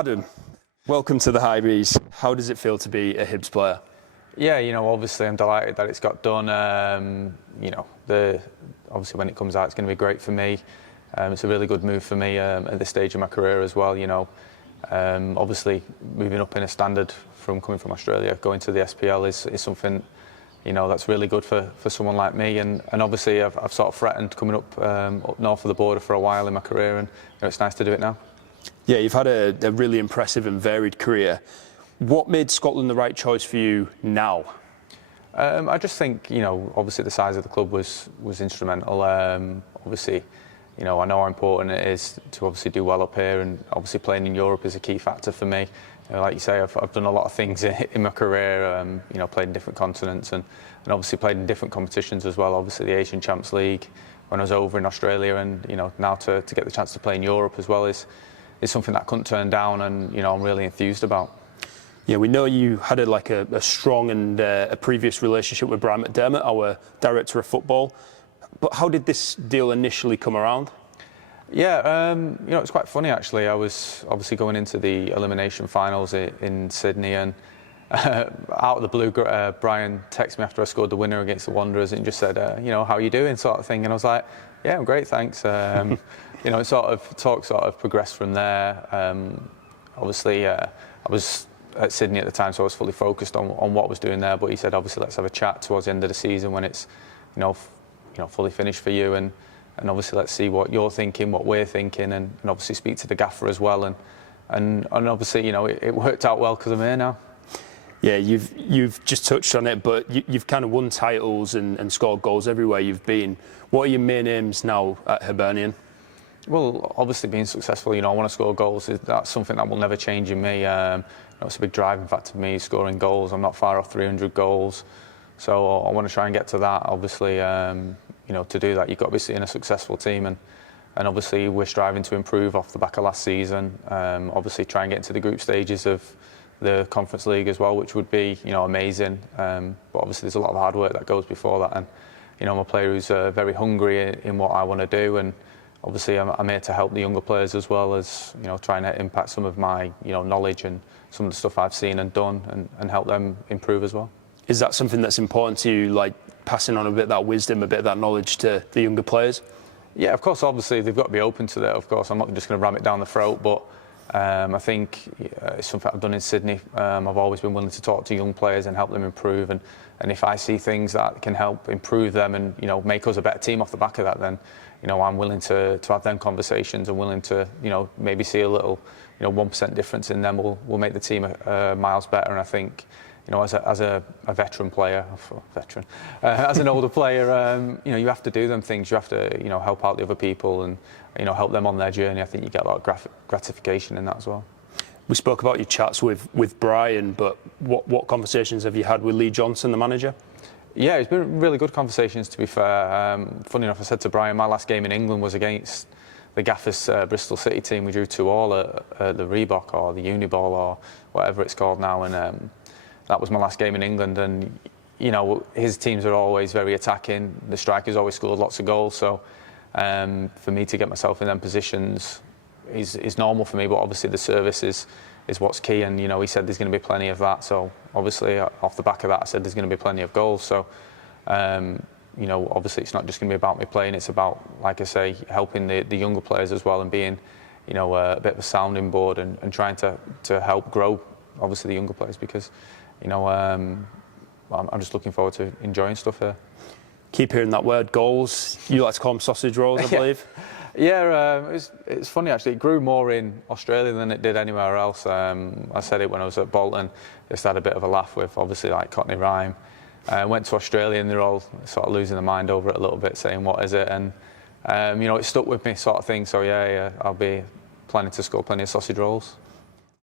Adam, welcome to the Hibs. How does it feel to be a Hibs player? Yeah, obviously I'm delighted that it's got done. Obviously when it comes out, it's going to be great for me. It's a really good move for me at this stage of my career as well. Obviously moving up in a standard from coming from Australia, going to the SPL is something that's really good for someone like me. And obviously I've sort of threatened coming up north of the border for a while in my career, and it's nice to do it now. Yeah, you've had a really impressive and varied career. What made Scotland the right choice for you now? I just think, obviously the size of the club was instrumental. Obviously, I know how important it is to obviously do well up here, and obviously playing in Europe is a key factor for me. Like you say, I've done a lot of things in my career, played in different continents and obviously played in different competitions as well. Obviously the Asian Champs League when I was over in Australia, and now to get the chance to play in Europe as well is something that I couldn't turn down, and I'm really enthused about. Yeah, we know you had a strong and a previous relationship with Brian McDermott, our director of football. But how did this deal initially come around? Yeah, it's quite funny actually. I was obviously going into the elimination finals in Sydney, and out of the blue, Brian texted me after I scored the winner against the Wanderers and just said, how are you doing, sort of thing. And I was like, yeah, I'm great, thanks. It sort of progressed from there. Obviously, I was at Sydney at the time, so I was fully focused on what I was doing there. But he said, obviously, let's have a chat towards the end of the season when it's, fully finished for you, and obviously let's see what you're thinking, what we're thinking, and obviously speak to the gaffer as well. And obviously, it worked out well because I'm here now. Yeah, you've just touched on it, but you've kind of won titles and scored goals everywhere you've been. What are your main aims now at Hibernian? Well, obviously being successful, I want to score goals. That's something that will never change in me. It's a big driving factor for me, scoring goals. I'm not far off 300 goals. So I want to try and get to that. Obviously, to do that, you've got to be in a successful team. And obviously, we're striving to improve off the back of last season. Obviously, try and get into the group stages of the Conference League as well, which would be, amazing. But obviously, there's a lot of hard work that goes before that. And, I'm a player who's very hungry in what I want to do. And obviously, I'm here to help the younger players as well as, trying to impact some of my, knowledge and some of the stuff I've seen and done and help them improve as well. Is that something that's important to you, like passing on a bit of that wisdom, a bit of that knowledge to the younger players? Yeah, of course, obviously, they've got to be open to that. Of course, I'm not just going to ram it down the throat, but I think it's something I've done in Sydney. I've always been willing to talk to young players and help them improve. And if I see things that can help improve them and, make us a better team off the back of that, then, I'm willing to have them conversations and willing to, maybe see a little, 1% difference in them will make the team miles better. And I think, as a veteran player, as an older player, you have to do them things. You have to, help out the other people and, help them on their journey. I think you get a lot of gratification in that as well. We spoke about your chats with Brian, but what conversations have you had with Lee Johnson, the manager? Yeah, it's been really good conversations, to be fair. Funny enough, I said to Brian, my last game in England was against the Gaffer's Bristol City team. We drew 2-2 at the Reebok or the Uniball or whatever it's called now, and that was my last game in England. And his teams are always very attacking. The strikers always scored lots of goals, so for me to get myself in them positions is normal for me. But obviously the service is what's key, and he said there's going to be plenty of that. So obviously off the back of that, I said there's going to be plenty of goals. So obviously it's not just going to be about me playing. It's about, like I say, helping the younger players as well and being a bit of a sounding board and trying to help grow obviously the younger players, because I'm just looking forward to enjoying stuff here. Keep hearing that word, goals. You like to call them sausage rolls, I believe. Yeah, it's funny actually. It grew more in Australia than it did anywhere else. I said it when I was at Bolton. Just had a bit of a laugh with obviously like Cockney rhyme. Went to Australia and they're all sort of losing their mind over it a little bit, saying what is it? And it stuck with me, sort of thing. So yeah, I'll be planning to score plenty of sausage rolls.